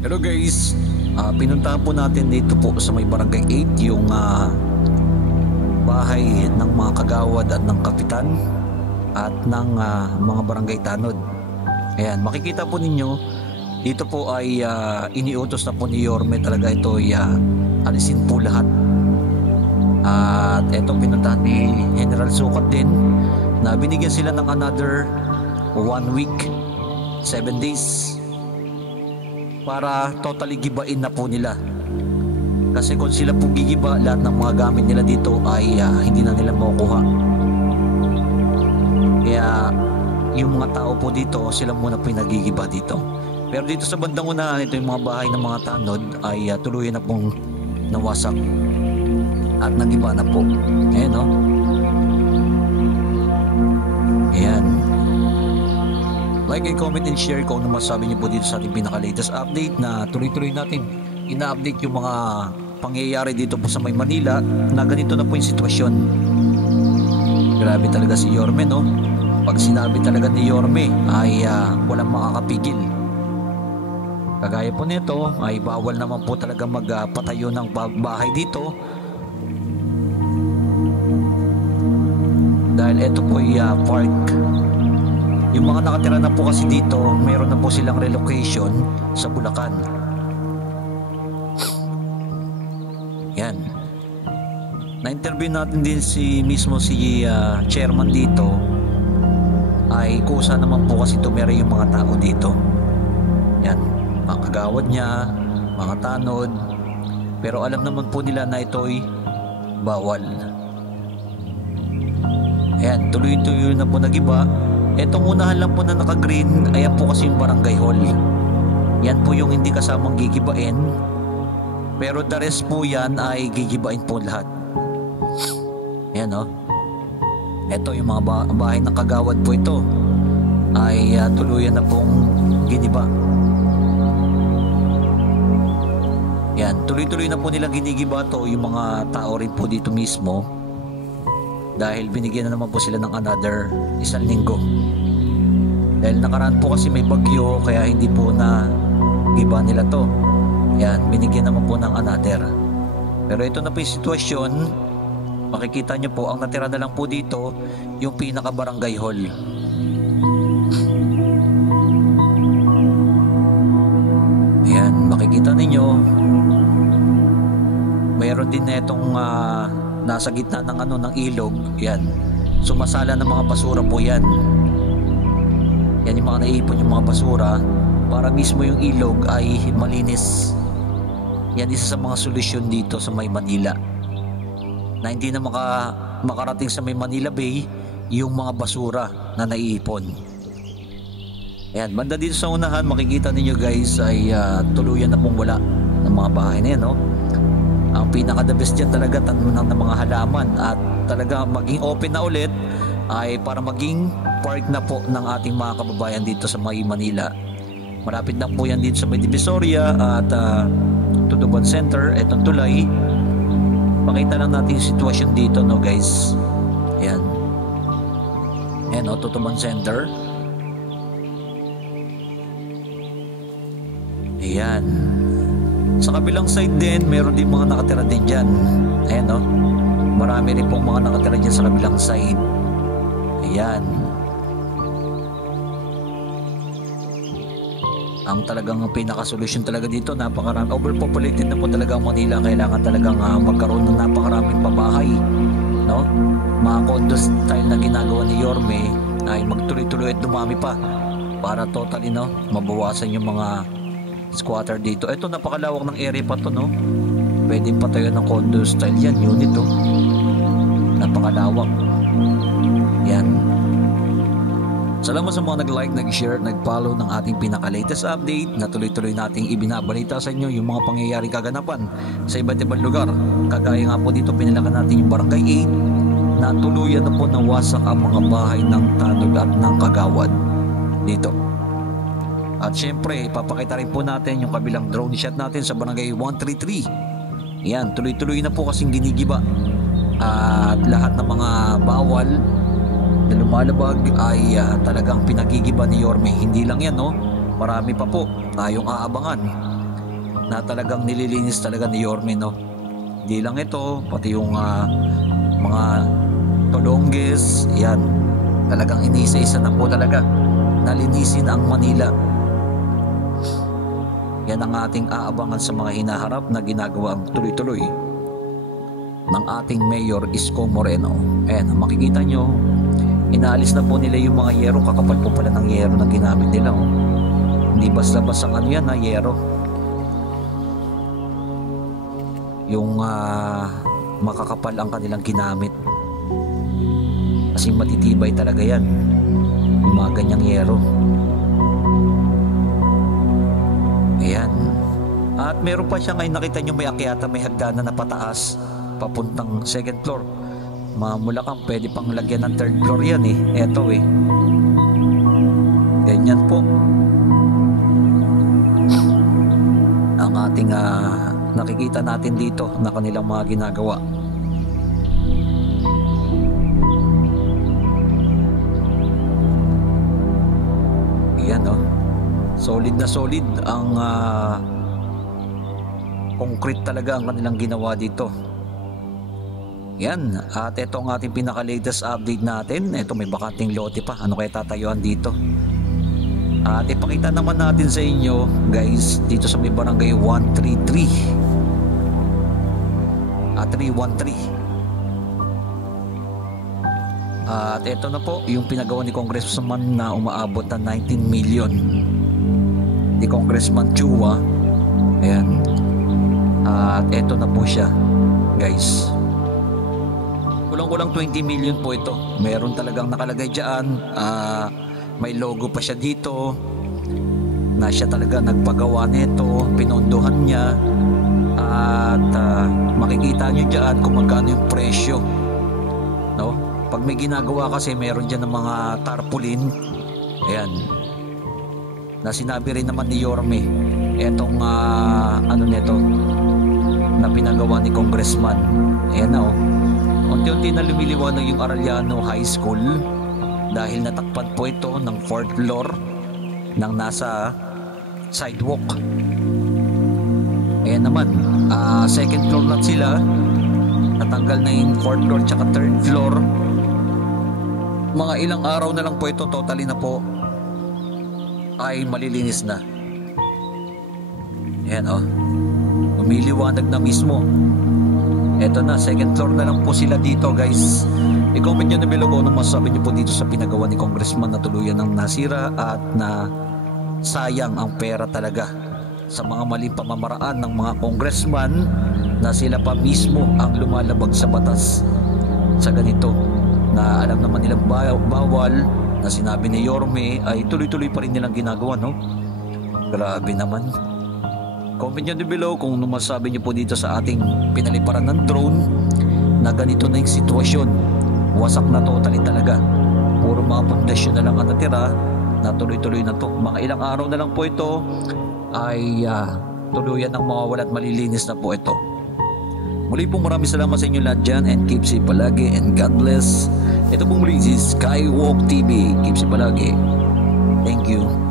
Hello guys, pinuntahan po natin dito po sa may Barangay 8 yung bahay ng mga kagawad at ng kapitan at ng mga barangay tanod. Ayan, makikita po ninyo dito po ay iniutos na po ni Yorme talaga ito ay alisin po lahat. At ito pinuntahan ni General Sukat din na binigyan sila ng another 1 week, 7 days para totally gibain na po nila. Kasi kung sila po gigiba, lahat ng mga gamit nila dito ay hindi na nila makukuha. Kaya yung mga tao po dito, sila muna po yung nagigiba dito. Pero dito sa bandang unahan, ito yung mga bahay ng mga tanod ay tuluyan na pong nawasak at nagiba na po. Ayan o. Ayan. Like and comment and share kung ano masabi niyo po dito sa ating pinaka-latest update na tuloy-tuloy natin ina-update yung mga pangyayari dito po sa may Manila na ganito na po yung sitwasyon. Grabe talaga si Yorme, no? Pag sinabi talaga ni Yorme ay walang makakapigil. Kagaya po nito ay bawal naman po talaga magpatayo ng bahay dito dahil ito po ay park. Yung mga nakatira na po kasi dito, meron na po silang relocation sa Bulacan. Yan. Na-interview natin din mismo si chairman dito. Ay kusa naman po kasi tumira yung mga tao dito. Yan. Mga kagawad niya, mga tanod. Pero alam naman po nila na ito'y bawal. Ayan, tuloy-tuloy na po nagiba. Etong unahan lang po na naka-green, ayan po kasi yung barangay hall. Yan po yung hindi kasamang gigibain. Pero the rest po yan ay gigibain po lahat. Ayan o. Ito yung mga bahay ng kagawad po ito. Ay tuluyan na pong giniba. Yan, tuloy-tuloy na po nilang ginigiba to yung mga tao rin po dito mismo. Dahil binigyan na naman po sila ng another 1 linggo. Dahil nakaraan po kasi may bagyo kaya hindi po na giba nila to. Yan, binigyan naman po ng another. Pero ito na po yung sitwasyon. Makikita nyo po, ang natira na lang po dito yung pinaka barangay hall. Ayan, makikita ninyo mayroon din na itong nasa gitna ng ilog. Yan, sumasala ng mga basura po yan. Yan yung mga naipon yung mga basura para mismo yung ilog ay malinis. Yan isa sa mga solusyon dito sa may Manila na hindi na makarating sa may Manila Bay yung mga basura na naiipon. Ayan, banda dito sa unahan makikita ninyo guys ay tuluyan na pong wala ng mga bahay na yan, no? Ang pinaka-the best dyan talaga tanunan ng mga halaman at talaga maging open na ulit ay para maging park na po ng ating mga kababayan dito sa may Manila. Malapit lang po yan dito sa may Divisoria at Tutuban Center, etong tulay. Pakita lang natin yung sitwasyon dito, no guys. Ayan. Ayan o, Tutuban Center. Ayan. Sa kabilang side din, meron din mga nakatira din dyan. Ayan o. Marami rin pong mga nakatira dyan sa kabilang side. Ayan. Ang talagang pinaka-solusyon talaga dito, napakarami. Overpopulated na po talaga ang Manila. Kailangan talagang magkaroon ng napakaraming pabahay. No? Mga condo style na ginagawa ni Yorme ay magtuloy-tuloy at dumami pa para totally, no, mabawasan yung mga squatter dito. Ito napakalawak ng area pa to, no? Pwede pa tayo ng condo style yan, unit to. Napakalawak. Yan. Salamat sa mga nag-like, nag-share, nag-follow ng ating pinaka-latest update na tuloy-tuloy nating ibinabalita sa inyo yung mga pangyayaring kaganapan sa iba't ibang lugar. Kagaya nga po dito, pinalakan natin yung Barangay 8 na tuluyan na po nawasak ang mga bahay ng tanod at ng kagawad dito. At syempre, ipapakita rin po natin yung kabilang drone shot natin sa Barangay 133. Yan, tuloy-tuloy na po kasing ginigiba. At lahat ng mga bawal na lumalabag ay talagang pinagigiba ni Yorme. Hindi lang yan, no? Marami pa po tayong aabangan. na talagang nililinis talaga ni Yorme, no? Hindi lang ito, pati yung mga tolongges, yan. Talagang inisa-isa na po talaga nalinisin ang Manila. Yan ang ating aabangan sa mga hinaharap na ginagawang tuloy-tuloy ng ating Mayor Isko Moreno. Ayan, makikita nyo, inaalis na po nila yung mga yero. Kakapal po pala ng yero na ginamit nila. Oh. Hindi basta-basta ano yan, yero. Yung makakapal ang kanilang ginamit. Kasi matitibay talaga yan. Yung mga ganyang yero. Ayan. At meron pa siya ngayon, nakita nyo may akyata, may hagdanan na pataas papuntang second floor. Mula kang pwede pang lagyan ng third floor yan eh. Eto eh. Ganyan po ang ating nakikita natin dito na kanilang mga ginagawa. Ayan oh. Solid na solid ang concrete talaga ang kanilang ginawa dito. Yan, at ito ang ating pinaka-latest update natin. Ito may bakanting lote pa. Ano kaya tatayuan dito? At ipakita naman natin sa inyo, guys, dito sa may barangay 133. 313. At ito na po yung pinagawa ni Congressman na umaabot na 19 million. Ni Congressman Chua. Ayan. At ito na po siya, guys. Kulang-kulang 20 million po ito. Meron talagang nakalagay dyan. May logo pa siya dito na siya talaga nagpagawa nito. Pinondohan niya. At makikita nyo dyan kung magkano yung presyo. No? Pag may ginagawa kasi meron dyan ng mga tarpaulin. Ayan. Na sinabi rin naman ni Yorme. Etong ano nito na pinagawa ni Congressman. Ayan na oh. Unti-unti na lumiliwanag yung Arellano High School dahil natakpan po ito ng 4th floor ng nasa sidewalk. Ayan naman, second floor lang sila. Natanggal na yung 4th floor tsaka 3rd floor. Mga ilang araw na lang po ito, totally na po ay malilinis na. Ayan oh, lumiliwanag na mismo. Eto na, second floor na lang po sila dito, guys. I-comment nyo na below kung ano masasabi nyo po dito sa pinagawa ni Congressman na tuluyan ng nasira at na sayang ang pera talaga sa mga maling pamamaraan ng mga congressman na sila pa mismo ang lumalabag sa batas sa ganito na alam naman nilang bawal na sinabi ni Yorme ay tuloy-tuloy pa rin nilang ginagawa, no? Grabe naman. Comment nyo din below kung ano masasabi nyo po dito sa ating pinaliparan ng drone na ganito na yung sitwasyon. Wasak na totally talaga. Puro mga pundasyon na lang ang natira na tuloy-tuloy na to. Mga ilang araw na lang po ito ay tuluyan ang mawawala at malilinis na po ito. Muli po maraming salamat sa inyo lahat dyan and keep safe palagi and God bless. Ito po muli si Skywalk TV. Keep safe palagi. Thank you.